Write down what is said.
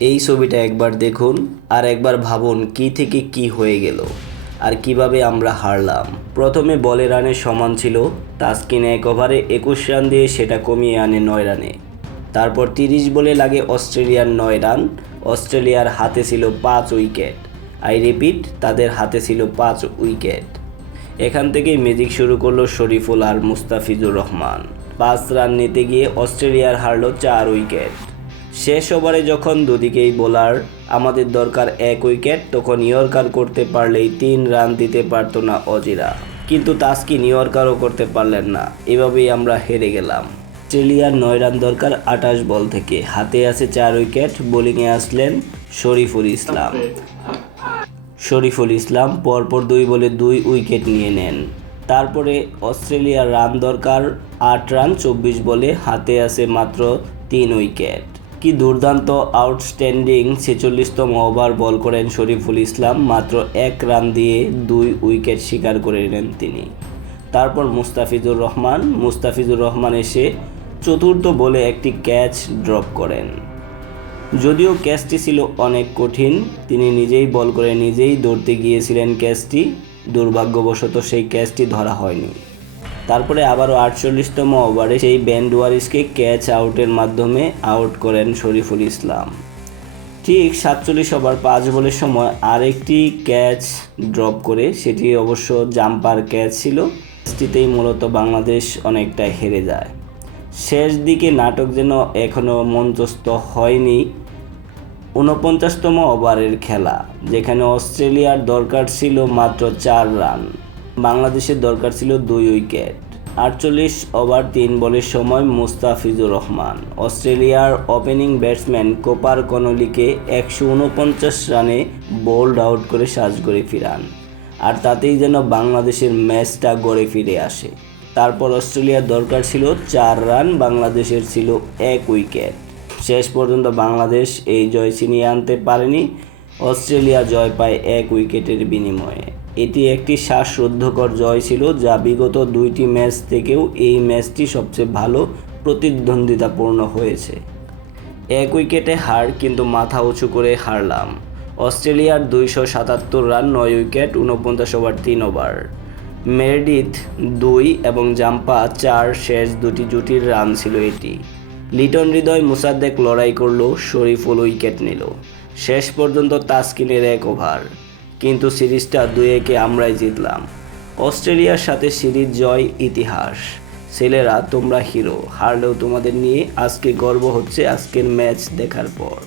এই ছবিটা একবার দেখুন আর একবার ভাবুন কি থেকে কি হয়ে গেল আর কিভাবে আমরা হারলাম। প্রথমে বলে রানের সমান ছিল, তাসকিন এক ওভারে 21 রান দিয়ে সেটা কমিয়ে আনে 9 রানে। তারপর 30 বলে লাগে অস্ট্রেলিয়ার 9 রান। অস্ট্রেলিয়ার হাতে ছিল 5 উইকেট। আই রিপিট, তাদের হাতে ছিল 5 উইকেট। এখান থেকেই ম্যাজিক শুরু করলো শরীফুল আর মুস্তাফিজুর রহমান। 5 রান নিতে গিয়ে অস্ট্রেলিয়ার হারলো 4 উইকেট। শেষ ওভারে যখন দুদিকেই বোলার আমাদের দরকার 1 উইকেট, তখন ইয়র্কার করতে পারলেই 3 রান দিতে পারতো না অজিরা, কিন্তু তাসকিন ইয়র্কারও করতে পারলেন না। এভাবেই আমরা হেরে গেলাম। অস্ট্রেলিয়ার 9 রান দরকার 28 বল থেকে, হাতে আছে 4 উইকেট। বোলিংয়ে আসলেন শরীফুল ইসলাম পরপর 2 বলে 2 উইকেট নিয়ে নেন। তারপরে অস্ট্রেলিয়ার রান দরকার 8 রান 24 বলে, হাতে আছে মাত্র 3 উইকেট। কি দুর্দান্ত আউটস্ট্যান্ডিং 46তম ওভার বল করেন শরীফুল ইসলাম। মাত্র 1 রান দিয়ে 2 উইকেট শিকার করে নেন তিনি। তারপর মুস্তাফিজুর রহমান এসে চতুর্থ বলে একটি ক্যাচ ড্রপ করেন। যদিও ক্যাচটি ছিল অনেক কঠিন, তিনি নিজেই বল করে নিজেই ধরতে গিয়েছিলেন ক্যাচটি। দুর্ভাগ্যবশত সেই ক্যাচটি ধরা হয়নি। তারপরে আবারও 48তম ওভারে সেই বেন ডুয়ারিসকে ক্যাচ আউটের মাধ্যমে আউট করেন শরীফুল ইসলাম। ঠিক 47 ওভার 5 বলের সময় আরেকটি ক্যাচ ড্রপ করে, সেটি অবশ্য জাম্পার ক্যাচ ছিল। ক্যাচটিতেই মূলত বাংলাদেশ অনেকটা হেরে যায়। শেষ দিকে নাটক যেন এখনও মঞ্চস্থ হয়নি। 49তম ওভারের খেলা, যেখানে অস্ট্রেলিয়ার দরকার ছিল মাত্র 4 রান, বাংলাদেশের দরকার ছিল 2 উইকেট। 48 ওভার 3 বলের সময় মুস্তাফিজুর রহমান অস্ট্রেলিয়ার ওপেনিং ব্যাটসম্যান কোপার কনলিকে 149 রানে বোল্ড আউট করে সাজঘরে ফিরান, আর তাতেই যেন বাংলাদেশের ম্যাচটা গড়ে ফিরে আসে। তারপর অস্ট্রেলিয়ার দরকার ছিল 4 রান, বাংলাদেশের ছিল 1 উইকেট। শেষ পর্যন্ত বাংলাদেশ এই জয় ছিনিয়ে আনতে পারেনি। অস্ট্রেলিয়া জয় পায় 1 উইকেটের বিনিময়ে। এটি একটি শ্বাসরুদ্ধকর জয় ছিল, যা বিগত 2টি ম্যাচ থেকেও এই ম্যাচটি সবচেয়ে ভালো প্রতিদ্বন্দ্বিতাপূর্ণ হয়েছে। 1 উইকেটে হার, কিন্তু মাথা উঁচু করে হারলাম। অস্ট্রেলিয়ার 277 run 9 wicket 49 over 3 over. Meredith 2 এবং জাম্পা 4 শেষ দুটি জুটির রান ছিল এটি। লিটন হৃদয় মুসাদ্দেক লড়াই করলো, শরীফুল উইকেট নিল। শেষ পর্যন্ত তাসকিনের 1 ওভার, কিন্তু সিরিজটা 2-1 আমরাই জিতলাম। অস্ট্রেলিয়ার সাথে সিরিজ জয় ইতিহাস। ছেলেরা, তোমরা হিরো। হারলেও তোমাদের নিয়ে আজকে গর্ব হচ্ছে আজকের ম্যাচ দেখার পর।